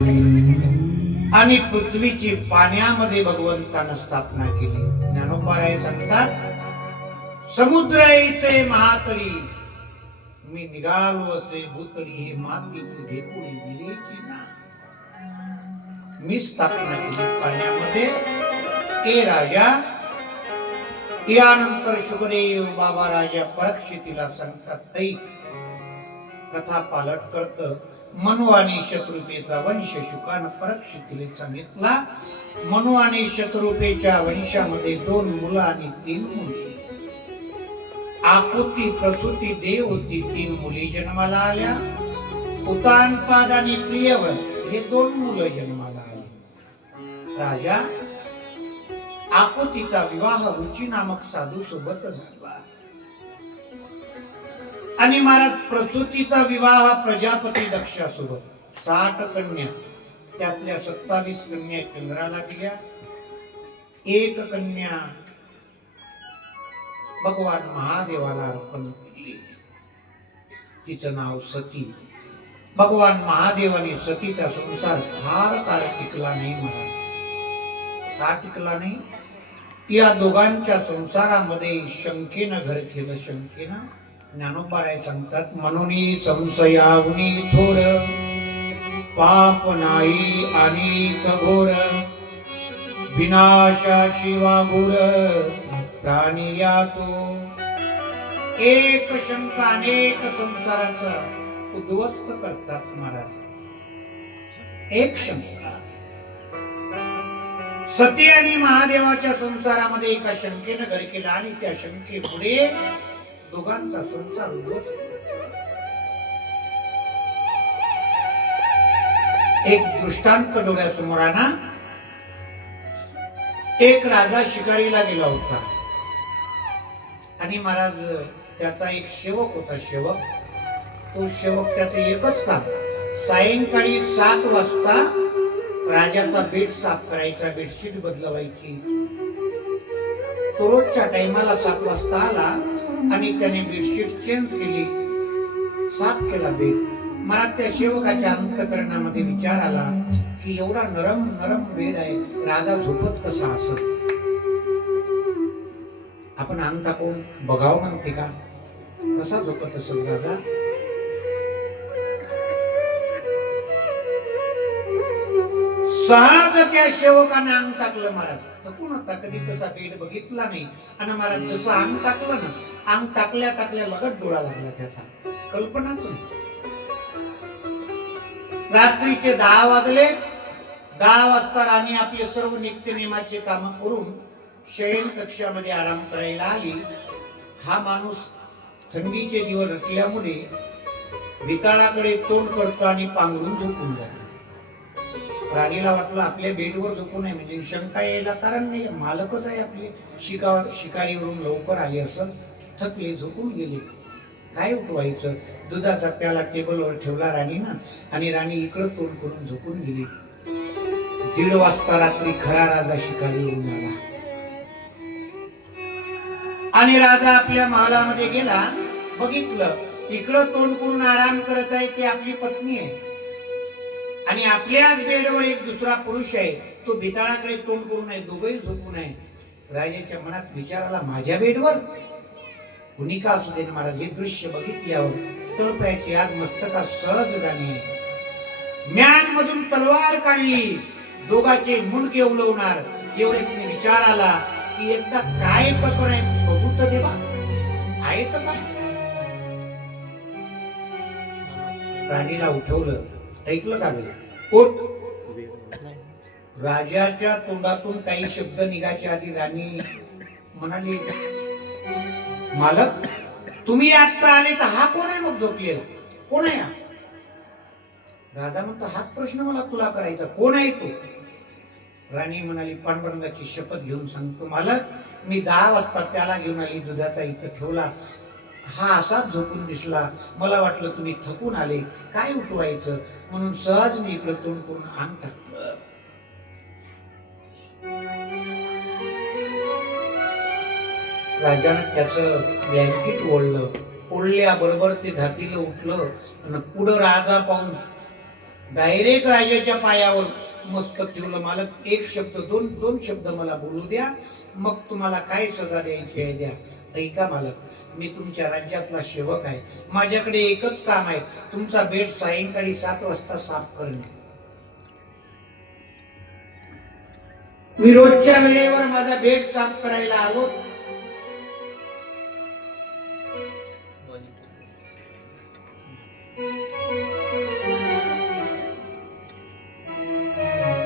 आणि पृथ्वीची पाण्यामध्ये भगवंतानं स्थापना केली. ज्ञानोबाराय सांगतात, समुद्र ऐसे महातळी मी निघालो असे भूतळी, हे मातीची ढेकुळी विरेची ना. मी स्थापना केली पाण्यामध्ये. ए राजा, यानंतर शुकदेव बाबा राजा परीक्षितीला सांगतात, ऐक, कथा पालट करत. मनु आणि शत्रुपेचा वंश शुकानं परीक्षितीला सांगितला. मनु आणि शत्रुपेच्या वंशामध्ये 2 मुलं आणि 3 मुली. आकुती प्रसूती देव होती, 3 मुली जन्माला आल्या. उतानपाद आणि प्रियव्रत हे 2 मुलं जन्माला आली. राजा, आकुतीचा विवाह रुची नामक साधू सोबत झाला आणि महाराज प्रसूतीचा विवाह प्रजापती दक्षासोबत. 60 कन्या, त्यातल्या 27 कन्या चंद्राला दिल्या. 1 कन्या भगवान महादेवाला अर्पण केली, तिचं नाव सती. भगवान महादेवाने सतीचा संसार फार काळ टिकला नाही. महाराज का टिकला नाही? या दोघांच्या संसारामध्ये शंकेनं घर केलं. शंकेनं. ज्ञानोबाराय सांगतात, म्हणून संशयाहुनी थोर पाप नाही अनेक घोर, विनाशाशी वाघोर प्राणी यातो. एक शंका अनेक संसाराचा उद्ध्वस्त करतात महाराज. एक शंका. सती आणि महादेवाच्या संसारामध्ये एका शंकेनं घर केलं आणि त्या शंकेपुढे दोघांचा संसार उद्ध्वस्त. एक दृष्टांत डोळ्यासमोर आणा. एक राजा शिकारीला गेला होता आणि महाराज त्याचा एक सेवक होता. तो सेवक त्याचे एकच काम, सायंकाळी 7 वाजता राजाचा बेड साफ करायचा, बेडशीट बदलवायची. तो रोजच्या टाइमाला 7 वाजता आला आणि त्याने बेडशीट चेंज केली, साफ केला बेड. मला त्या सेवकाच्या अंतःकरणामध्ये विचार आला की एवढा नरम नरम बेड आहे, राजा झोपत कसा असत? आपण अंग टाकून बघावं म्हणते का, कसा झोपत असेल राजा? सहज त्या सेवकाने अंग टाकलं. महाराज थकून होता, कधी तसा बेड बघितला नाही. आणि महाराज जसं अंग टाकलं ना, अंग टाकल्या टाकल्या लगत डोळा लागला त्याचा. कल्पनाच नाही. रात्रीचे 10 वाजले. 10 वाजता राणी आपले सर्व नित्यनेमाचे काम करून शयन कक्षामध्ये आराम करायला आली. हा माणूस थंडीचे दिवस असल्यामुळे विताळाकडे तोंड करतो आणि पांघरून झोपून जातो. राणीला वाटलं आपल्या बेडवर झोपू नये, म्हणजे शंका यायला कारण नाही, मालकच आहे आपले. शिकारीवरून लवकर आले असं, थकले, झोपून गेले. काय उठवायचं? दुधाचा प्याला टेबलवर ठेवला राणीनं आणि राणी इकडं तोंड करून झोपून गेली. 1:30 वाजता रात्री खरा राजा शिकारी येऊन आला आणि राजा आपल्या महालामध्ये गेला. बघितलं इकडं तोंड करून आराम करत आहे ती आपली पत्नी आहे आणि आपल्याच बेडवर एक दुसरा पुरुष आहे, तो भिताळाकडे तोंड करून आहे, दोघंही झोपून आहे. राजाच्या मनात विचार आला, माझ्या बेडवर कुणी का असू दे. महाराज हे दृश्य बघितल्यावर तळपायाची आग मस्तकात सहज जाणे. म्यान मधून तलवार काढली, दोघांचे मुंडके उलवणार. एवढे विचार आला की एकदा काय प्रकार आहे बघू तर देवा, आहे तर काय. राणीला उठवलं. ऐकलं का बे? उठ. राजाच्या तोंडातून काही शब्द निघायच्या आधी राणी म्हणाली, मालक तुम्ही आता आले तर हा कोण आहे? मग झोपलेला कोण आहे? राजा म्हणतो, हाच प्रश्न मला तुला करायचा, कोण आहे तू? राणी म्हणाली, पांडुरंगाची शपथ घेऊन सांगतो मालक, मी 10 वाजता प्याला घेऊन आली दुधाचा, इथं ठेवला. हा असाच झोपून दिसला. मला वाटलं तुम्ही थकून आले, काय उठवायचं म्हणून सहज मी इकडे तोंड करून अंग टाकलं. राजानं त्याचं ब्लँकेट ओढलं. ओढल्याबरोबर ते धातीला उठलं आणि पुढं राजा पाहून डायरेक्ट राजाच्या पायावर मस्तक ठेवलं. मालक एक शब्द दोन शब्द मला बोलू द्या, मग तुम्हाला काय सजा द्यायची आहे द्या. ऐका मालक, मी तुमच्या राज्यातला सेवक आहे, माझ्याकडे एकच काम आहे, तुमचा बेट सायंकाळी 7 वाजता साफ करणे. मी रोजच्या वेळेवर माझा बेट साफ करायला आलो.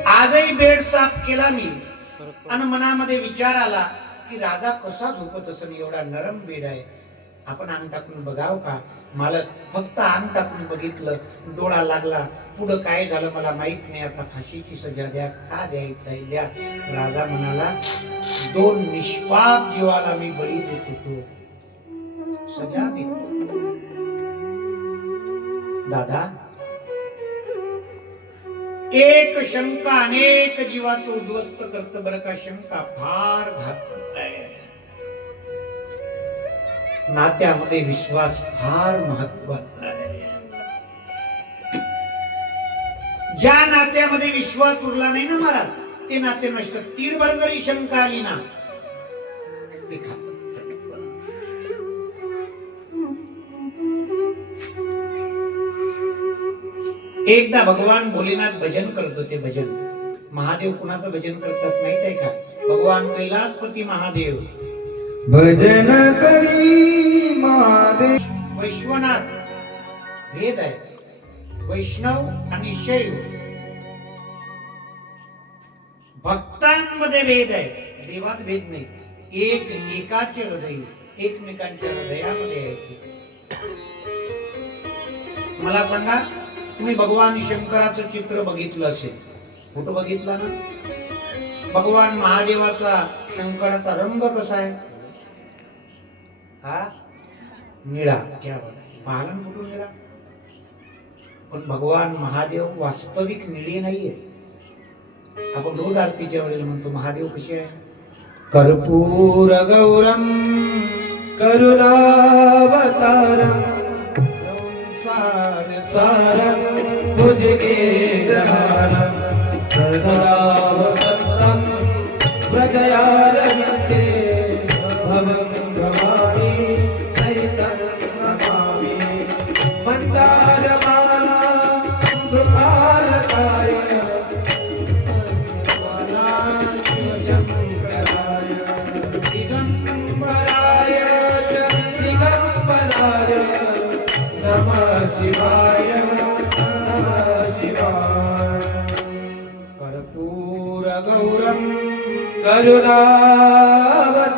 आजही बेड साफ केला मी आणि मनामध्ये विचार आला की राजा कसा झोपत असेल, एवढा नरम बेड आहे, आपण अंग टाकून बघाव का. मालक फक्त अंग टाकून बघितलं, डोळा लागला, पुढं काय झालं मला माहित नाही, आता फाशीची सजा द्या, का द्यायचं आहे द्या. राजा म्हणाला 2 निष्पाप जीवाला मी बळी देत होतो, सजा देतो. दादा, एक शंका अनेक जीवाचं उद्ध्वस्त करत बरं का. शंका फार घातक आहे. नात्यामध्ये विश्वास फार महत्वाचा आहे. ज्या नात्यामध्ये विश्वास उरला नाही ना महाराज, ते नाते नष्ट. तीडभर जरी शंका आली ना, ते घातक. एकदा भगवान भोलेनाथ भजन करत होते. भजन, महादेव कुणाचं भजन करतात माहित आहे का? भगवान कैलासपती महादेव भजन करी महादेव. वैश्वनाथ भेद आहे, वैष्णव आणि शैव. भक्तांमध्ये भेद आहे, देवात भेद नाही. एकाचे हृदय एकमेकांच्या हृदयामध्ये आहे. मला सांगा, तुम्ही भगवान शंकराचं चित्र बघितलं असेल, फोटो बघितला ना? भगवान महादेवाचा शंकराचा रंग कसा आहे? हा निळा. क्या पाहला कुठून निळा? पण भगवान महादेव वास्तविक निळे नाहीये. आपण रोज आरतीच्या वेळेला म्हणतो महादेव कसे आहे? कर्पूर गौरम करुणावतारम सारं भुजगेन्द्रहारं सदा वसन्तं हृदयारविन्दे भवं भवानी सहितं नमामि. मन्दारमाला कृपालकाय शङ्कराय दिगम्बराय च दिगम्बराय नमः शिवाय नमः शिवाय. कर्पूर गौरम करुणावतारम.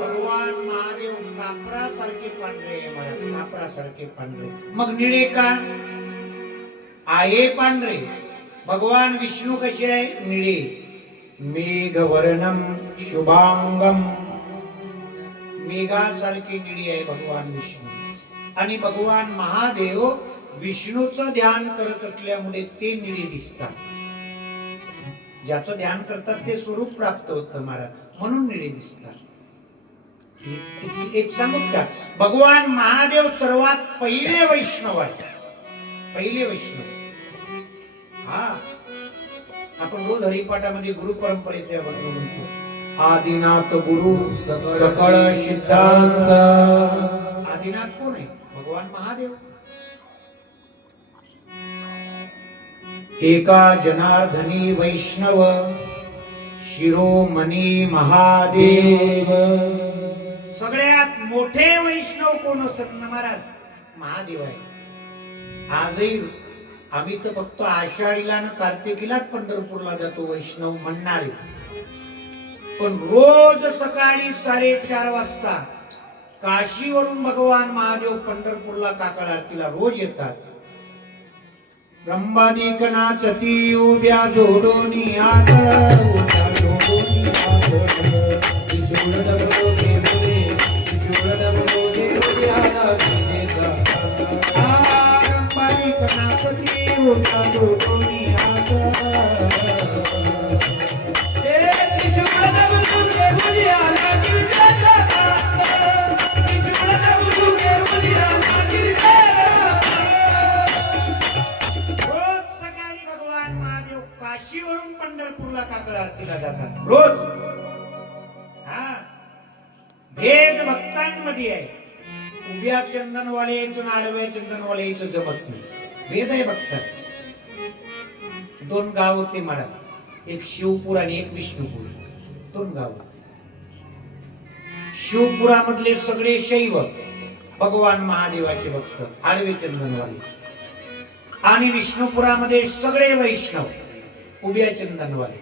भगवान महादेव कापरासारखे पांढरे, कापरासारखे पांढरे. मग निळे का आहे? पांढरे. भगवान विष्णू कसे आहे? निळे. मेघवर्णम शुभांगम. मेघासारखी निळी आहे भगवान विष्णू. आणि भगवान महादेव विष्णूचं ध्यान करत असल्यामुळे ते निळे दिसतात. ज्याचं ध्यान करतात ते स्वरूप प्राप्त होतं महाराज, म्हणून निळे दिसतात. एक सांगू का, भगवान महादेव सर्वात पहिले वैष्णव आहे. पहिले वैष्णव. हा, आपण रोज हरिपाठामध्ये गुरु परंपरेच्या बद्दल म्हणतो. आदिनाथ गुरु सकळ सिद्धांत. आदिनाथ कोण आहे? भगवान महादेव. एका जनार्दनी वैष्णव शिरोमणी महादेव. सगळ्यात मोठे वैष्णव कोण असत ना महाराज? महादेव आहे. आजही आम्ही तर फक्त आषाढीला न कार्तिकीलाच पंढरपूरला जातो वैष्णव म्हणणारे, पण रोज सकाळी 4:30 वाजता काशीवरून भगवान महादेव पंढरपूरला काकड आरतीला रोज येतात. ब्रह्मादिक नाचती उभ्या जोडोनी हात, उभ्या जोडोनी हात. किशोर डबरो घेऊने, किशोर डबरो घेऊने आला तिनेचा हात. ब्रह्मादिक नाचती उभ्या जोडोनी हात. किशोर डबरो घेऊने आला तिनेचा हात. भगवान महादेव काशीवरून पंढरपूरला काकड आरतीला जातात रोज. हा भेद भक्तांमध्ये आहे. उभ्या चंदनवाले यायचं आडव्या चंदनवाले यायचं जमत नाही. भेद आहे भक्तात. 2 गाव होते मला, एक शिवपूर आणि एक विष्णुपूर. 2 गाव. शिवपुरामधले सगळे शैव भगवान महादेवाचे भक्त आडवे चंदनवाले, आणि विष्णुपुरामध्ये सगळे वैष्णव उभ्या चंदनवाले.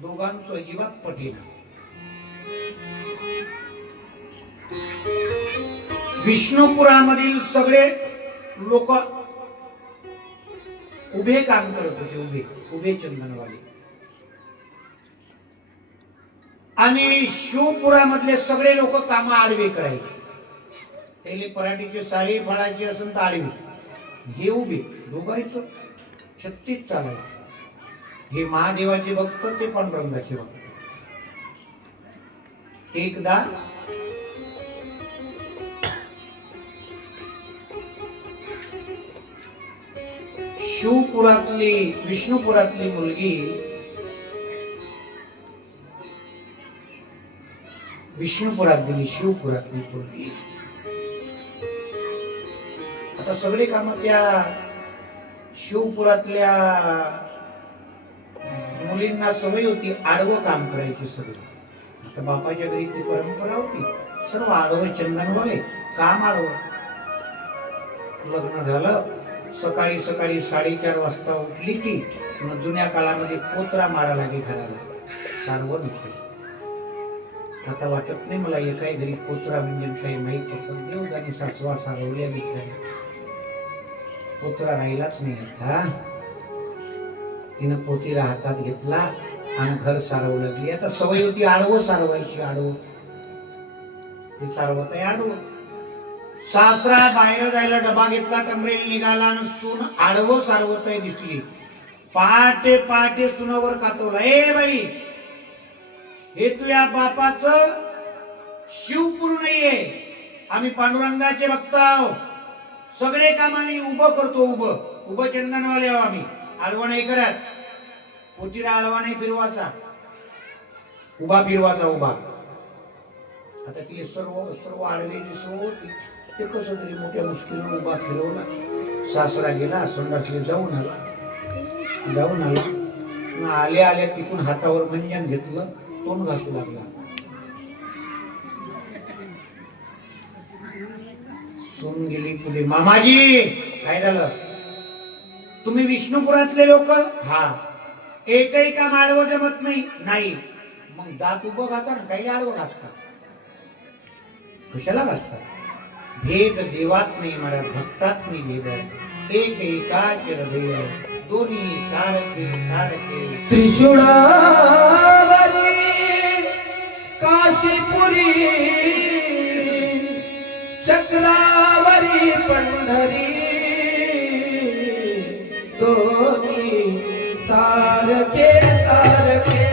दोघांचं अजिबात पटेना. विष्णुपुरामधील सगळे लोक उभे काम करत होते, उभे चंदनवाले. आणि शिवपुरामधले सगळे लोक काम आडवे करायचे. त्याले पराठीचे सारे फळाचे असून तर आडवे, हे उभे. दोघांचं 36 चालायचे. हे महादेवाचे भक्त, ते पांडुरंगाचे भक्त. एकदा शिवपुरातली विष्णुपुरातली मुलगी विष्णुपुरात दिली, शिवपुरातली मुलगी. आता सगळे काम त्या शिवपुरातल्या मुलींना सवय होती आडवं काम करायची सगळी. आता बापाच्या घरी ती परंपरा होती, सर्व आडवं चंदनवाले काम आडवं. लग्न झालं, सकाळी सकाळी 4:30 वाजता उठली की मग जुन्या काळामध्ये पोत्रा मारा लागे घराला, सारवं नको. आता वाटत नाही मला एकाही घरी पोत्रा म्हणजे काही माहीत असं. देव जाणे सासवा सारवल्या बिचारी, पोत्रा राहिलाच नाही. आता तिनं पोतीरा हातात घेतला आणि घर सारवू लागली. आता सवय होती आडवं सारवायची, आडवं ते सारवत आहे आडवं. सासरा बाहेर जायला डबा घेतला, टमरेल निघाला आणि सून आडवं सारवत आहे दिसली. पहाटे पहाटे सुनावर कातवला, ए बाई, हे तुझ्या बापाचं शिवपूर नाहीये, आम्ही पांडुरंगाचे भक्त आहोत. सगळे काम आम्ही उभं करतो, उभं चंदनवाले आहो आम्ही, आडवं नाही करत. पोतीला आडवा नाही फिरवाचा, उभा फिरवाचा, उभा. आता ती सर्व आडवेची सोय होती. ते कसं तरी मोठ्या मुश्किलीने उभा फिरवला. सासरा गेला, संडासले जाऊन आला. आल्या तिकून हातावर मंजन घेतलं, तोंड घासू लागला. सून गेली पुढे, मामाजी काय झालं? तुम्ही विष्णुपुरातले लोक? हा. एकही काम आडवं जमत नाही? नाही. मग दात उभं घाता ना, काही आडवं घातता, कशाला घातता? भेद देवात नाही महाराज, भक्तात नाही भेद आहे. एक एकाच हृदय, दोन्ही सारखे सारखे. त्रिशूळावरी काशीपुरी, चक्रावरी पंढरी, दोन्ही सारखे सारखे.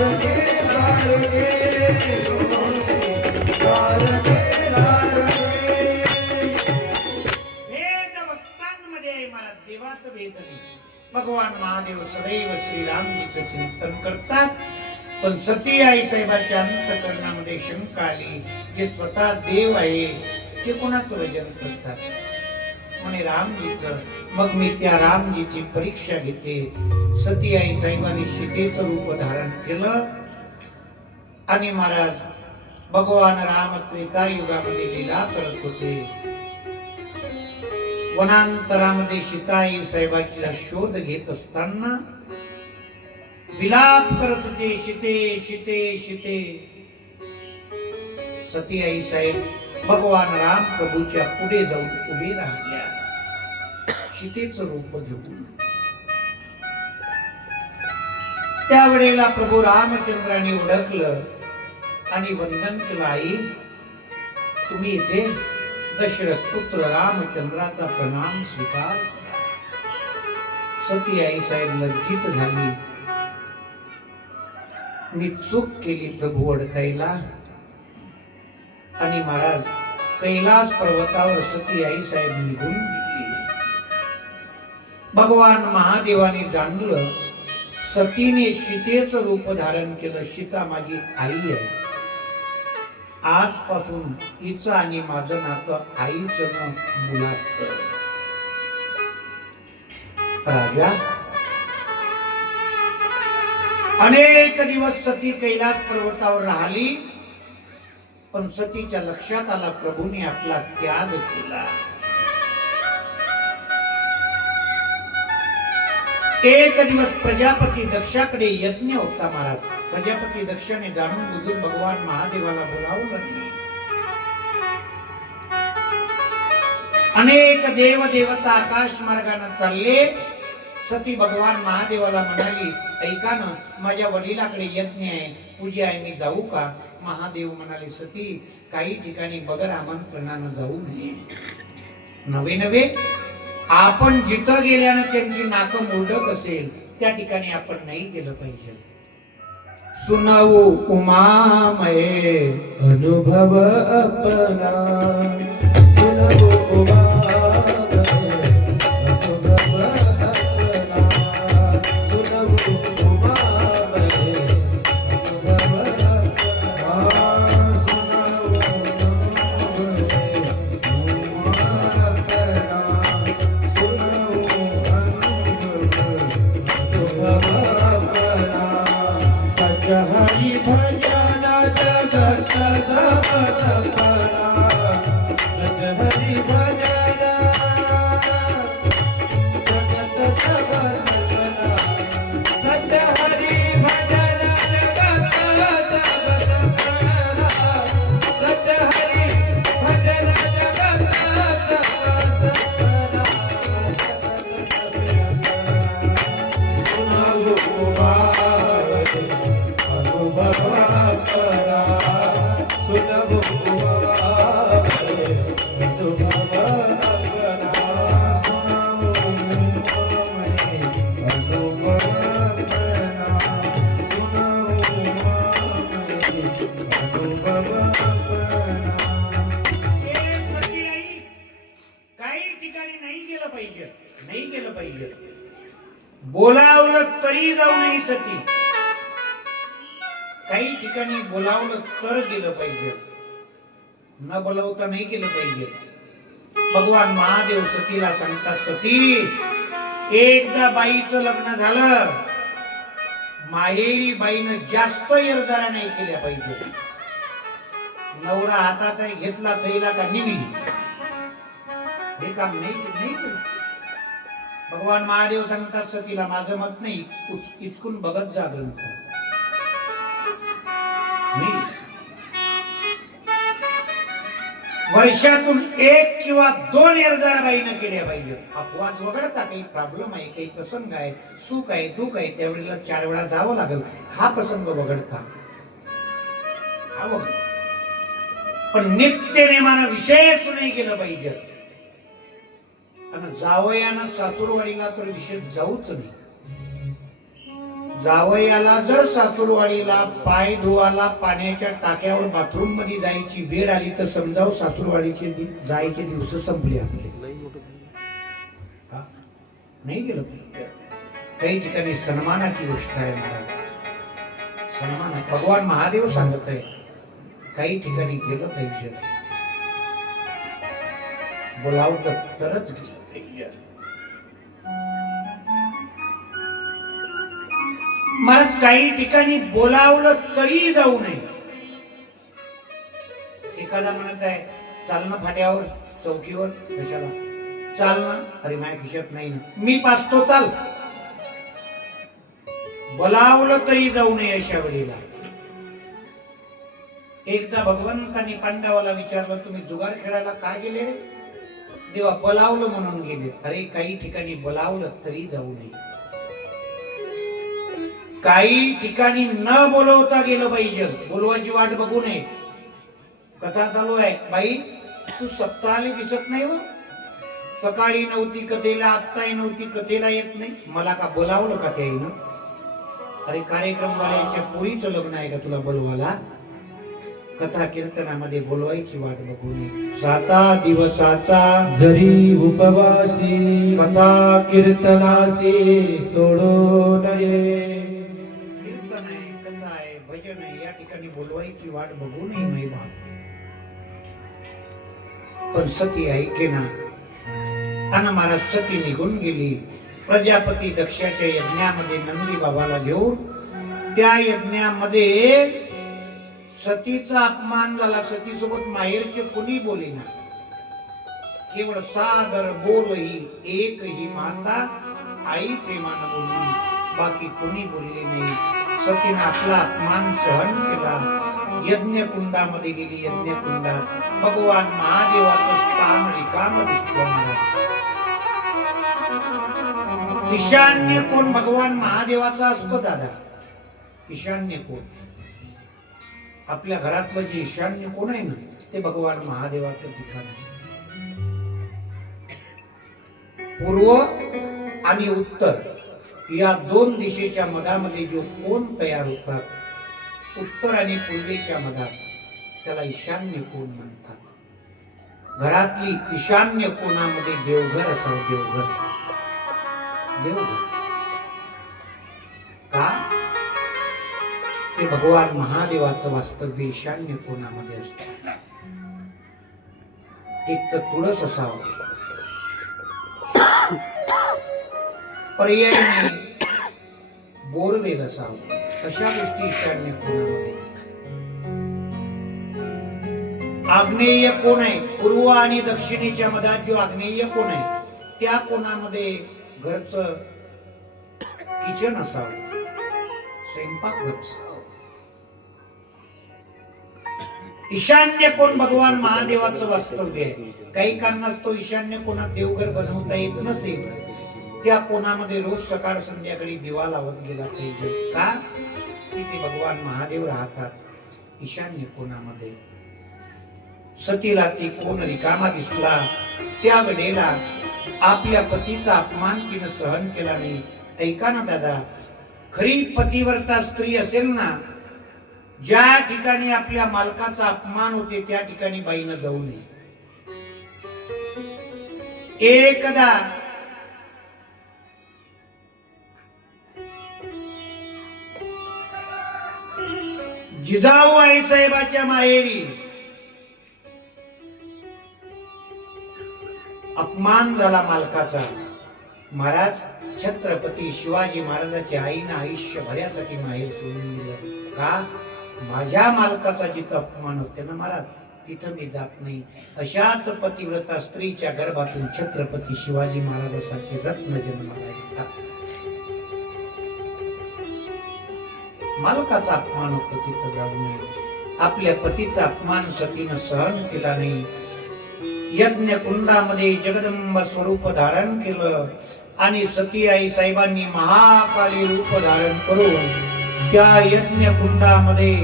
सारखे सारखे सारखे भेद भक्तांमध्ये मला देवात भेद नाही. भगवान महादेव सदैव श्रीरामजीचं चिंतन करतात, पण सती आई साहेबांच्या अंतःकरणामध्ये शंका आली, जे स्वतः देव आहे ते कोणाचं भजन करतात म्हणे रामजीचं. मग मी त्या रामजीची परीक्षा घेते. सती आई साहेबांनी सीतेचं रूप धारण केलं आणि महाराज भगवान राम त्रेता युगामध्ये लीला करत होते. वनांतरामध्ये सीताई साहेबांचा शोध घेत असताना विलाप करत होते, सीते सीते सीते. सती आई साहेब भगवान राम प्रभूच्या पुढे जाऊन उभी राहिल्या सीतेचं रूप घेऊन. त्यावेळेला प्रभू रामचंद्राने ओळखलं आणि वंदन केलं. आई तुम्ही इथे? दशरथ पुत्र रामचंद्राचा प्रणाम स्वीकार. सती आई साहेब लज्जित झाली. मी चूक केली प्रभू ओळखायला. आणि महाराज कैलास पर्वतावर सती आई साहेब निघून गेली. भगवान महादेवाने जाणलं सतीने सीतेचं रूप धारण केलं. सीता माझी आई आहे. आजपासून तिचं आणि माझं नातं आईचं न मुलाचं. राजा अनेक दिवस सती कैलास पर्वतावर राहिली, पण सतीच्या लक्षात आला प्रभूने आपला त्याग केला. एक दिवस प्रजापती दक्षाकडे यज्ञ होता महाराज. प्रजापती दक्षाने जाणून बुजून भगवान महादेवाला बोलावलं नाही. अनेक देव देवता आकाश मार्गाने चालले. सती भगवान महादेवाला म्हणाली, ऐका ना, माझ्या वडिलाकडे यज्ञ आहे, पूजा आहे, मी जाऊ का? महादेव म्हणाले, सती काही ठिकाणी बगर आमंत्रणानं जाऊ नये. नवे नवे आपण जिथं गेल्यानं त्यांची नातं मोडत असेल त्या ठिकाणी आपण नाही गेलं पाहिजे. सुनावू उमामये अनुभव अपना सुनावो उमामये अनुभव अपना सुनावो उमामये अनुभव अपना सुनावो उमामये सुनावो अनुभव अपना. सच हरि भजन जगत सब सपना. सच हरि भजन जगत सब सपना. सच हरि भजन जगत सब सपना. सच हरि भजन जगत सब सपना. सुनावो उमामये अनुभव अपना सुनावो उमामये अनुभव अपना सुनावो उमामये अनुभव अपना सुनावो उमामये अनुभव अपना. काही ठिकाणी नाही गेलं पाहिजे, नाही गेलं पाहिजे. बोलावलं तरी जाऊ नये सती. काही ठिकाणी बोलावलं तर गेलं पाहिजे, न बोलावता नाही गेलं पाहिजे. भगवान महादेव सतीला सांगतात, सती एकदा बाईचं लग्न झालं, माहेरी बाईनं जास्त येरदारा नाही केल्या पाहिजे. नवरा हातात घेतला थैला का निघली, हे काम नाही केलं. भगवान महादेव सांगतात सतीला, माझं मत नाही, इचकून बघत जा ग्रंथ. वर्षातून 1 किंवा 2 येरदार बाईनं केल्या पाहिजे. अपवाद वगळता काही प्रॉब्लेम आहे, काही प्रसंग आहे, सुख आहे, दुःख आहे, त्यावेळेला 4 वेळा जावं लागेल, हा प्रसंग वगळता. पण नित्य नेमानं विशेष नाही केलं पाहिजे. आणि जावयानं सासूरवाडीला तर विशेष जाऊच नाही. जावयाला जर सासूरवाडीला पाय धुवाला पाण्याच्या टाक्यावर बाथरूम मध्ये जायची वेळ आली तर समजाव सासूरवाडीचे जायचे दिवस संपले आपले. हा? नाही गेलं पाहिजे. काही ठिकाणी सन्मानाची गोष्ट आहे महाराज. सन्मान आहे. भगवान महादेव सांगत आहे काही ठिकाणी गेलं पाहिजे. बोलावलं तरच गेलं पाहिजे. महाराज काही ठिकाणी बोलावलं तरी जाऊ नये. एखादा म्हणत आहे चालणं फाट्यावर चौकीवर कशाला चालणं, अरे माझ्या खिशात नाही ना, मी पाचतो चाल. बोलावलं तरी जाऊ नये अशा वेळेला. एकदा भगवंतांनी पांडवाला विचारलं तुम्ही जुगार खेळायला का गेले रे? देवा बोलावलं म्हणून गेले. अरे काही ठिकाणी बोलावलं तरी जाऊ नये. काही ठिकाणी न बोलवता गेलं पाहिजे. बोलवायची वाट बघू नये. कथा चालू आहे, बाई तू सप्ताहाले दिसत नाही हो, सकाळी नव्हती कथेला, आत्ताही नव्हती कथेला येत नाही, मला का बोलावलं का त्याईनं? अरे कार्यक्रम वाल्याच्या पोरीचं लग्न आहे का तुला बोलवाला? कथा कीर्तनामध्ये बोलवायची वाट बघू नये. 7 दिवसाचा जरी उपवासी कथा कीर्तनासी सोडू नये. कीर्तन आहे, कथा आहे, भजन आहे, या ठिकाणी बोलवायची वाट बघू नये माई बाप. पण सती ऐके ना, अन महाराज सती निघून गेली. प्रजापती दक्षाच्या यज्ञामध्ये नंदी बाबाला घेऊन त्या यज्ञामध्ये सतीचा अपमान झाला. सतीसोबत माहेरचे कुणी बोलेना. केवळ सादर बोल ही एक ही माता आई प्रेमानं बोलली, बाकी कोणी बोलले नाही. सतीने आपला अपमान सहन केला. यज्ञ कुंडामध्ये गेली. यज्ञ कुंडात भगवान महादेवाचं स्थान रिकाम दिसलं महाराज. ईशान्य कोण भगवान महादेवाचा असतो दादा. ईशान्य कोण आपल्या घरातलं जे ईशान्य कोण आहे ना, ते भगवान महादेवाचं ठिकाण आहे. पूर्व आणि उत्तर या 2 दिशेच्या मधामध्ये जो कोण तयार होतात, उत्तर आणि पूर्वेच्या मधात, त्याला ईशान्य कोण म्हणतात. घरातली ईशान्य कोणामध्ये देवघर असावं. देवघर देवघर का? ते भगवान महादेवाचं वास्तव्य ईशान्य कोणामध्ये असतं. एक तर तुळस असावं, पर्याय बोरवेल असावं. अशा गोष्टी ईशान्य कोणामध्ये. आग्नेय कोण आहे, पूर्व आणि दक्षिणेच्या मधात जो आग्नेय कोण आहे, त्या कोणामध्ये घरचं किचन असावं, स्वयंपाकघर असावं. ईशान्य कोण भगवान महादेवाचं वास्तव्य आहे. काही कारणास्तव ईशान्य कोणात देवघर बनवता येत नसेल, त्या कोणामध्ये रोज सकाळ संध्याकाळी दिवा लावत गेला पाहिजे. का? तिथे भगवान महादेव राहतात ईशान्य कोणामध्ये. सतीला ती कोण रिकामा दिसला. त्या वेळेला आपल्या पतीचा अपमान तिनं सहन केला नाही. ऐका ना दादा, खरी पतिव्रता स्त्री असेल ना, ज्या ठिकाणी आपल्या मालकाचा अपमान होते त्या ठिकाणी बाईनं जाऊ नये. एकदा जिजाऊ आई साहेबाच्या माहेरी अपमान झाला मालकाचा. महाराज छत्रपती शिवाजी महाराजांच्या आईनं आयुष्यभरासाठी माहेर सोडून दिलं. का? माझ्या मालकाचा जिथं अपमान होते ना महाराज, तिथं मी जात नाही. अशाच पतिव्रता स्त्रीच्या गर्भातून छत्रपती शिवाजी महाराजांसारखे रत्न जन्माला येतात. मालकाचा अपमान होतो तिथं जाऊ नये. आपल्या पतीचा अपमान सतीनं सहन केला नाही. यज्ञ कुंडामध्ये जगदंबा स्वरूप धारण केलं आणि सती आई साहेबांनी महाकाली रूप धारण करून त्या यज्ञ कुंडामध्ये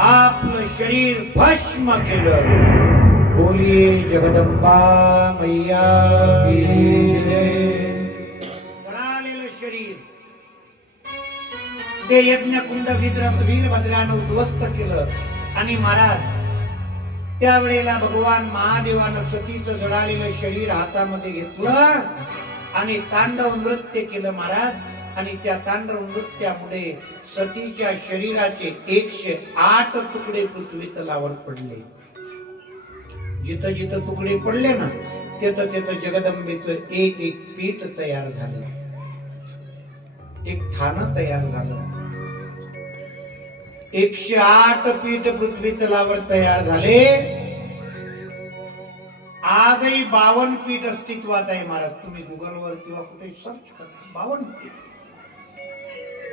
आपलं शरीर भस्म केलं. बोलिये जगदंबा मैया की जय. जळालेलं शरीर ते यज्ञ कुंड वीरभद्रानं उद्ध्वस्त केलं. आणि महाराज त्यावेळेला भगवान महादेवानं सतीचं जळालेलं शरीर हातामध्ये घेतलं आणि तांडव नृत्य केलं महाराज. आणि त्या तांडव नृत्यामुळे सतीच्या शरीराचे 108 तुकडे पृथ्वी तलावर पडले. जिथं जिथं तुकडे पडले ना तिथं तिथं जगदंबेचं एक एक पीठ तयार झालं, एक ठाणं तयार झालं. 108 पीठ पृथ्वी तलावर तयार झाले. आजही 52 पीठ अस्तित्वात आहे महाराज. तुम्ही गुगलवर किंवा कुठे सर्च करा, 52 पीठ.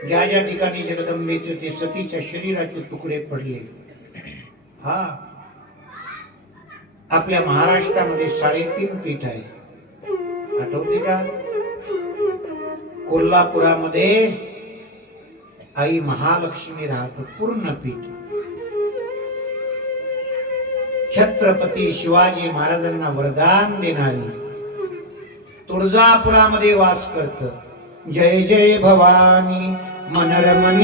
ज्या ज्या ठिकाणी जगदंबेचे ते सतीच्या शरीराचे तुकडे पडले. हा आपल्या महाराष्ट्रामध्ये 3.5 पीठ आहे. आठवते का? कोल्हापुरामध्ये आई महालक्ष्मी राहत, पूर्ण पीठ. छत्रपती शिवाजी महाराजांना वरदान देणारी तुळजापुरामध्ये वास करत. जय जय भवानी मनरमणी